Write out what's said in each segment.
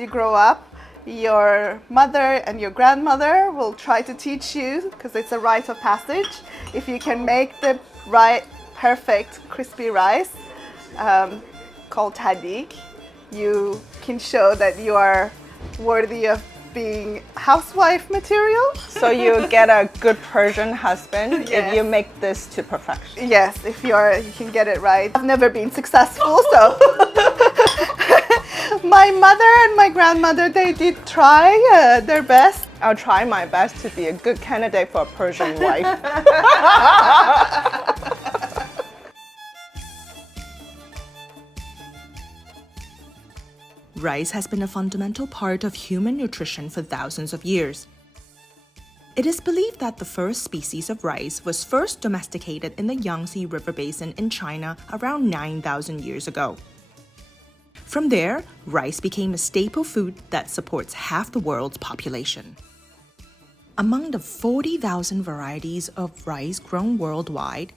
you grow up, your mother and your grandmother will try to teach you, because it's a rite of passage, if you can make the right, perfect crispy rice called tahdig, you can show that you are worthy of being housewife material. So you get a good Persian husband if you make this to perfection. Yes, if you can get it right. I've never been successful, so my mother and my grandmother, they did try their best. I'll try my best to be a good candidate for a Persian wife. Rice has been a fundamental part of human nutrition for thousands of years. It is believed that the first species of rice was first domesticated in the Yangtze River Basin in China around 9,000 years ago. From there, rice became a staple food that supports half the world's population. Among the 40,000 varieties of rice grown worldwide,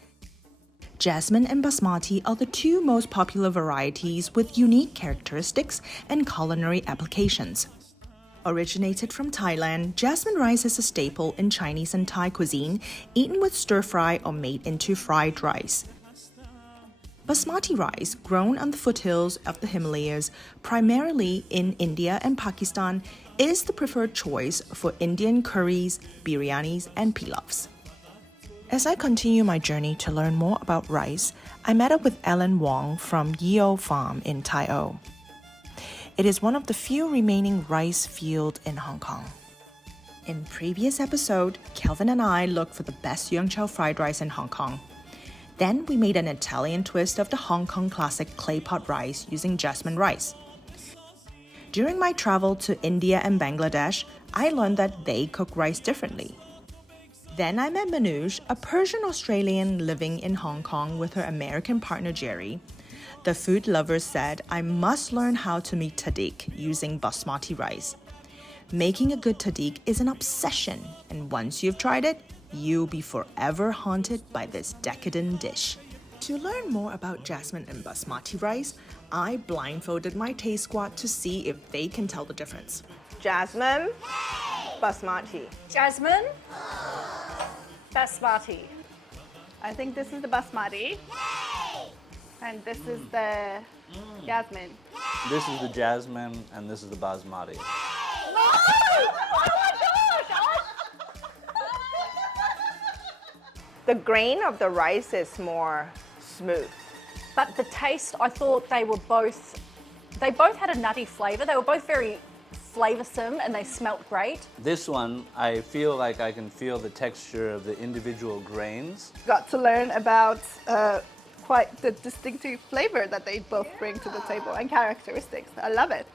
Jasmine and Basmati are the two most popular varieties with unique characteristics and culinary applications. Originated from Thailand, jasmine rice is a staple in Chinese and Thai cuisine, eaten with stir-fry or made into fried rice. Basmati rice, grown on the foothills of the Himalayas, primarily in India and Pakistan, is the preferred choice for Indian curries, biryanis, and pilafs. As I continue my journey to learn more about rice, I met up with Alan Wong from YIO Farm in Tai O. It is one of the few remaining rice fields in Hong Kong. In previous episode, Kelvin and I looked for the best young chow fried rice in Hong Kong. Then we made an Italian twist of the Hong Kong Classic Claypot rice using jasmine rice. During my travel to India and Bangladesh, I learned that they cook rice differently. Then I met Meh-Noosh, a Persian-Australian living in Hong Kong with her American partner Jerry. The food lovers said I must learn how to make tahdig using basmati rice. Making a good tahdig is an obsession, and once you've tried it, you'll be forever haunted by this decadent dish. To learn more about jasmine and basmati rice, I blindfolded my taste squad to see if they can tell the difference. Jasmine, basmati. Jasmine, basmati. I think this is the basmati. And this is the jasmine. This is the jasmine and this is the basmati. The grain of the rice is more smooth. But the taste, I thought they both had a nutty flavor. They were both very flavoursome and they smelt great. This one, I feel like I can feel the texture of the individual grains. Got to learn about quite the distinctive flavor that they both bring to the table and characteristics. I love it.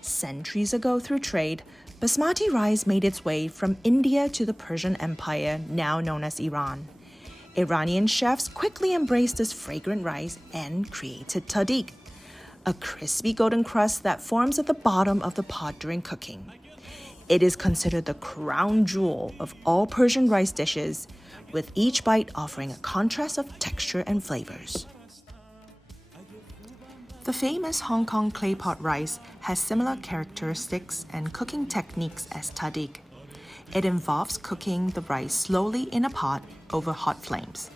Centuries ago through trade, basmati rice made its way from India to the Persian Empire, now known as Iran. Iranian chefs quickly embraced this fragrant rice and created tahdig, a crispy golden crust that forms at the bottom of the pot during cooking. It is considered the crown jewel of all Persian rice dishes, with each bite offering a contrast of texture and flavors. The famous Hong Kong Claypot rice has similar characteristics and cooking techniques as tahdig. It involves cooking the rice slowly in a pot over hot flames.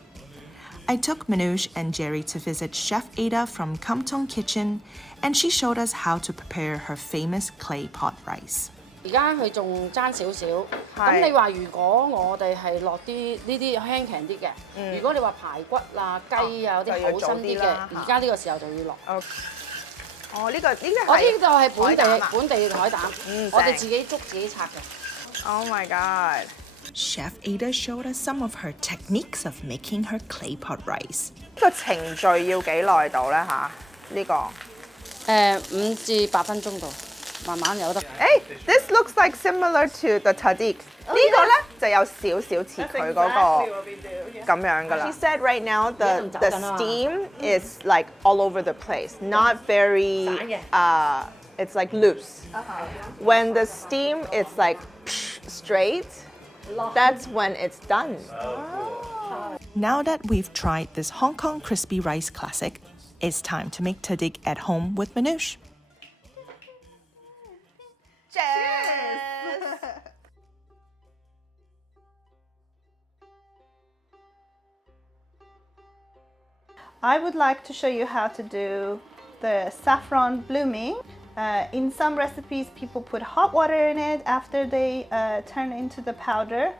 I took Meh-Noosh and Jerry to visit Chef Ada from Kam Tung Kitchen, and she showed us how to prepare her famous Claypot rice. 而家佢仲爭少少，咁你話如果我哋係落啲呢啲輕強啲嘅，如果你話排骨啊、雞啊嗰啲厚身啲嘅，而家呢個時候就要落。哦，呢個我呢個係本地嘅海膽，我哋自己捉自己拆嘅。Oh my god! Chef Ada showed us some of her techniques of making her Claypot rice. 呢個程序要幾耐到咧嚇？呢個5至8分鐘度，慢慢有得。Hey, this looks like similar to the tahdig. 呢個咧就有少少似佢嗰個咁樣噶啦。She said right now the steam is like all over the place, not very it's like loose. When the steam is like straight, that's when it's done. Now that we've tried this Hong Kong crispy rice classic, it's time to make tahdig at home with Meh-Noosh. Cheers! I would like to show you how to do the saffron blooming. In some recipes, people put hot water in it after they turn into the powder.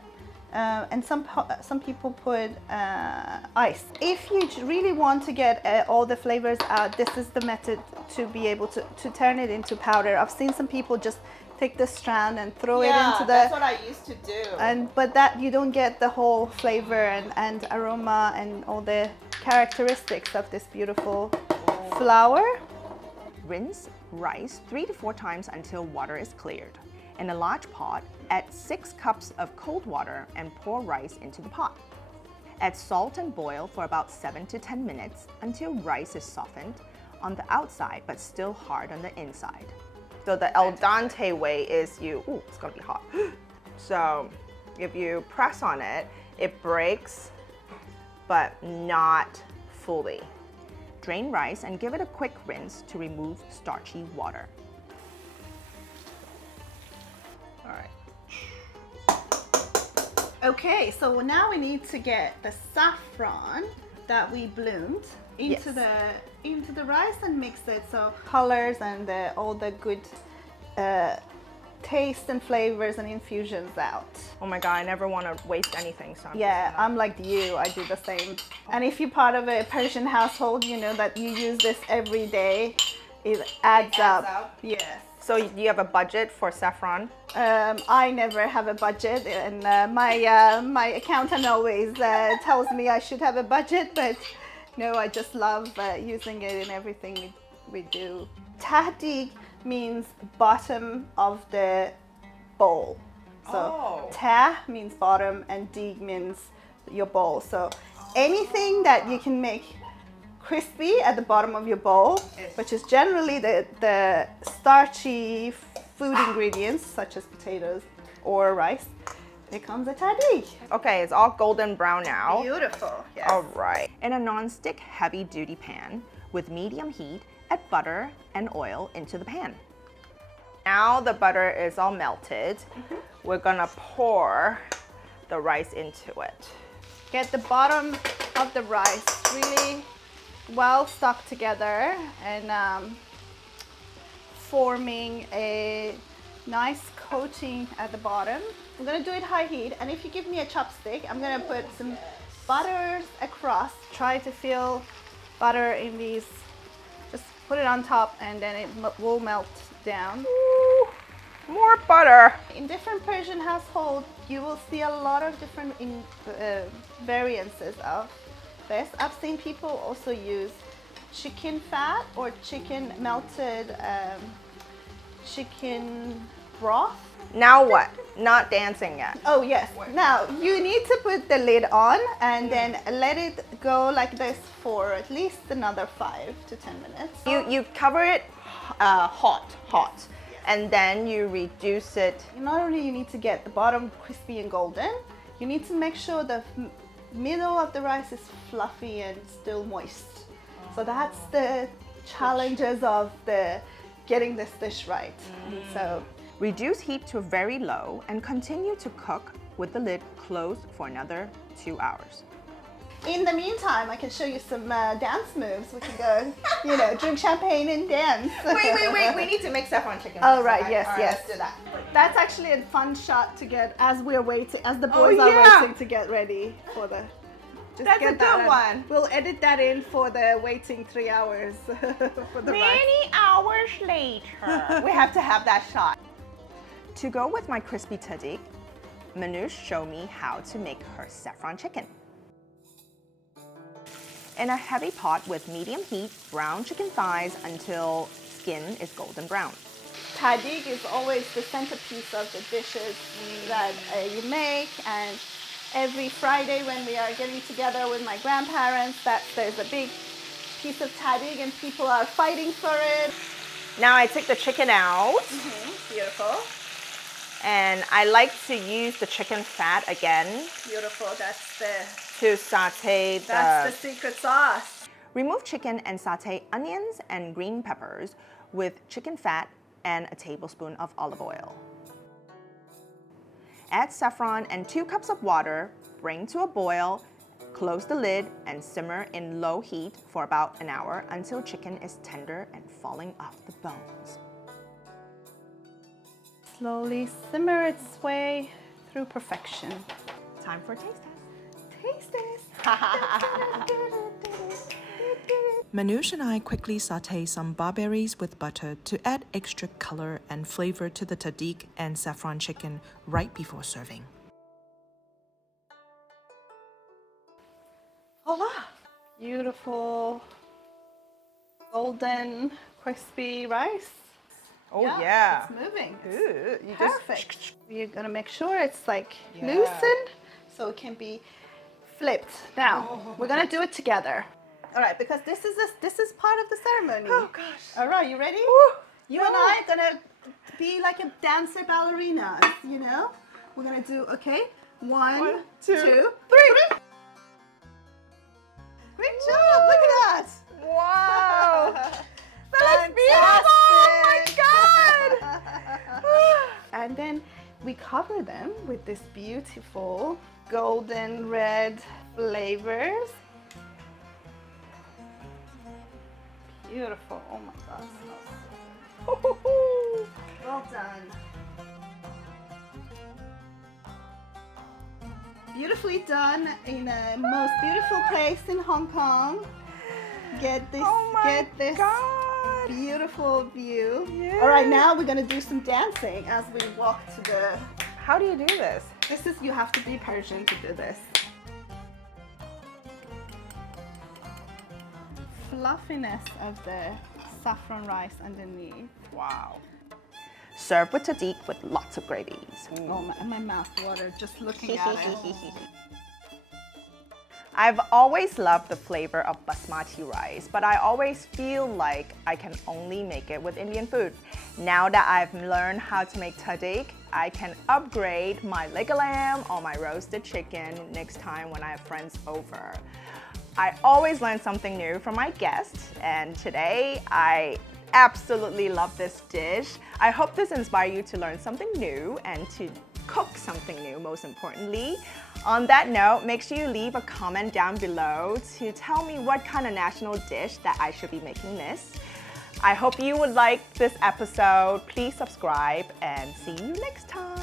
And some people put ice. If you really want to get all the flavors out, this is the method to be able to turn it into powder. I've seen some people just take the strand and throw it into the... that's what I used to do. But that you don't get the whole flavor and aroma and all the characteristics of this beautiful flour. Rinse rice 3 to 4 times until water is cleared. In a large pot, add 6 cups of cold water and pour rice into the pot. Add salt and boil for about 7 to 10 minutes until rice is softened on the outside but still hard on the inside. So the al dente way is it's gonna be hot. So if you press on it, it breaks, but not fully. Drain rice and give it a quick rinse to remove starchy water. All right. Okay, so now we need to get the saffron that we bloomed into the rice and mix it so colors and all the good taste and flavors and infusions out. Oh my God, I never want to waste anything. So I'm like you, I do the same. And if you're part of a Persian household, you know that you use this every day. It adds up. Yes. So you have a budget for saffron? I never have a budget, and my accountant always tells me I should have a budget, but no, I just love using it in everything we do. Tahdig means bottom of the bowl. So tah means bottom and dig means your bowl. So anything that you can make crispy at the bottom of your bowl, which is generally the starchy food ingredients such as potatoes or rice, becomes a tahdig. Okay, it's all golden brown now. Beautiful. Yes. All right. In a non-stick heavy-duty pan with medium heat, add butter and oil into the pan. Now the butter is all melted. We're gonna pour the rice into it. Get the bottom of the rice really well stuck together and forming a nice coating at the bottom. I'm gonna do it high heat, and if you give me a chopstick, I'm gonna put some butter across. Try to feel butter in these. Just put it on top and then it will melt down. Ooh, more butter. In different Persian households, you will see a lot of different variances of this. I've seen people also use chicken fat or chicken melted chicken broth. Now what? Not dancing yet. Oh yes. Now you need to put the lid on and then let it go like this for at least another 5 to 10 minutes. You cover it hot, and then you reduce it. Not only you need to get the bottom crispy and golden, you need to make sure the middle of the rice is fluffy and still moist. So that's the challenges of getting this dish right. So reduce heat to very low and continue to cook with the lid closed for another 2 hours. in the meantime, I can show you some dance moves. We can go, drink champagne and dance. Wait. We need to make saffron chicken. Oh, right. Yes, yes. Let's do that. That's actually a fun shot to get as we're waiting, as the boys are waiting to get ready for the. That's a good one. We'll edit that in for the waiting 3 hours for the rice. Many hours later, we have to have that shot. To go with my crispy tahdig, Meh-Noosh showed me how to make her saffron chicken. In a heavy pot with medium heat, brown chicken thighs until skin is golden brown. Tahdig is always the centerpiece of the dishes that you make, and every Friday when we are getting together with my grandparents, there's a big piece of tahdig and people are fighting for it. Now I take the chicken out. Beautiful. And I like to use the chicken fat again. Beautiful. To saute That's the secret sauce. Remove chicken and saute onions and green peppers with chicken fat and a tablespoon of olive oil. Add saffron and 2 cups of water, bring to a boil, close the lid, and simmer in low heat for about an hour until chicken is tender and falling off the bones. Slowly simmer its way through perfection. Time for a taste test. Taste this. Meh-Noosh and I quickly saute some barberries with butter to add extra color and flavor to the tahdig and saffron chicken right before serving. Voila! Beautiful, golden, crispy rice. Oh yeah. It's moving. Ooh, you Perfect. You're gonna make sure it's like loosened so it can be flipped. Now, we're gonna do it together. All right, because this is part of the ceremony. Oh gosh. All right, you ready? You and I are gonna be like a dancer ballerina, you know? We're gonna do, okay? One, two, three. Great job, look at that. Wow. That is beautiful! Oh my God! And then we cover them with this beautiful golden red flavors. Beautiful. Oh my God. Well done. Beautifully done in a most beautiful place in Hong Kong. Get this, God. beautiful view. All right, now we're gonna do some dancing as we walk to the. How do you do this? You have to be Persian to do this. Fluffiness of the saffron rice underneath. Wow. Serve with tahdig with lots of gravies. Oh, my mouth watered just looking at it. I've always loved the flavor of basmati rice, but I always feel like I can only make it with Indian food. Now that I've learned how to make tahdig, I can upgrade my leg of lamb or my roasted chicken next time when I have friends over. I always learn something new from my guests, and today I absolutely love this dish. I hope this inspires you to learn something new and to cook something new, most importantly. On that note, make sure you leave a comment down below to tell me what kind of national dish that I should be making next. I hope you would like this episode. Please subscribe and see you next time.